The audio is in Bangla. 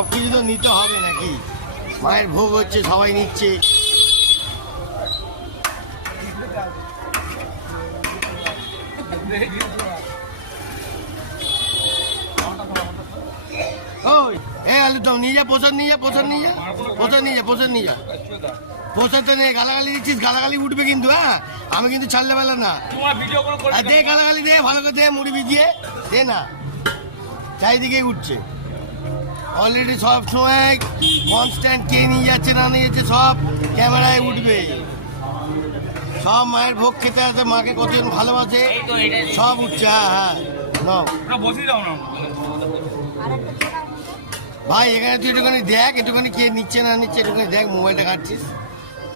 সব কিছু তো নিতে হবে নাকি? মায়ের ভোগ হচ্ছে, সবাই নিচ্ছে। ওই আলু দম নিয়ে যা, প্রসাদ নিয়ে যা, প্রসাদ নিয়ে যা, প্রসাদ নিয়ে যা, প্রসাদ নিয়ে যা। প্রসাদ তো নেই, গালাগালি দিচ্ছিস, গালাগালি উঠবে কিন্তু। হ্যাঁ, আমি কিন্তু ছাড়লে বেলা না। দে গালাগালি দে, ভালো করে দে, মুড়ি ভিজিয়ে দে না, চারিদিকে উঠছে অলরেডি। সব সময় কনস্ট্যান্ট কে নিয়ে যাচ্ছে না নিয়ে যাচ্ছে সব ক্যামেরায় উঠবে। সব মায়ের ভোগ খেতে আছে, মাকে কতজন ভালোবাসে, সব উঠছে। হ্যাঁ ভাই, এখানে তুই একটুখানি দেখ, একটুখানি কে নিচ্ছে না নিচ্ছে, একটুখানি দেখ, মোবাইলটা কাটছিস।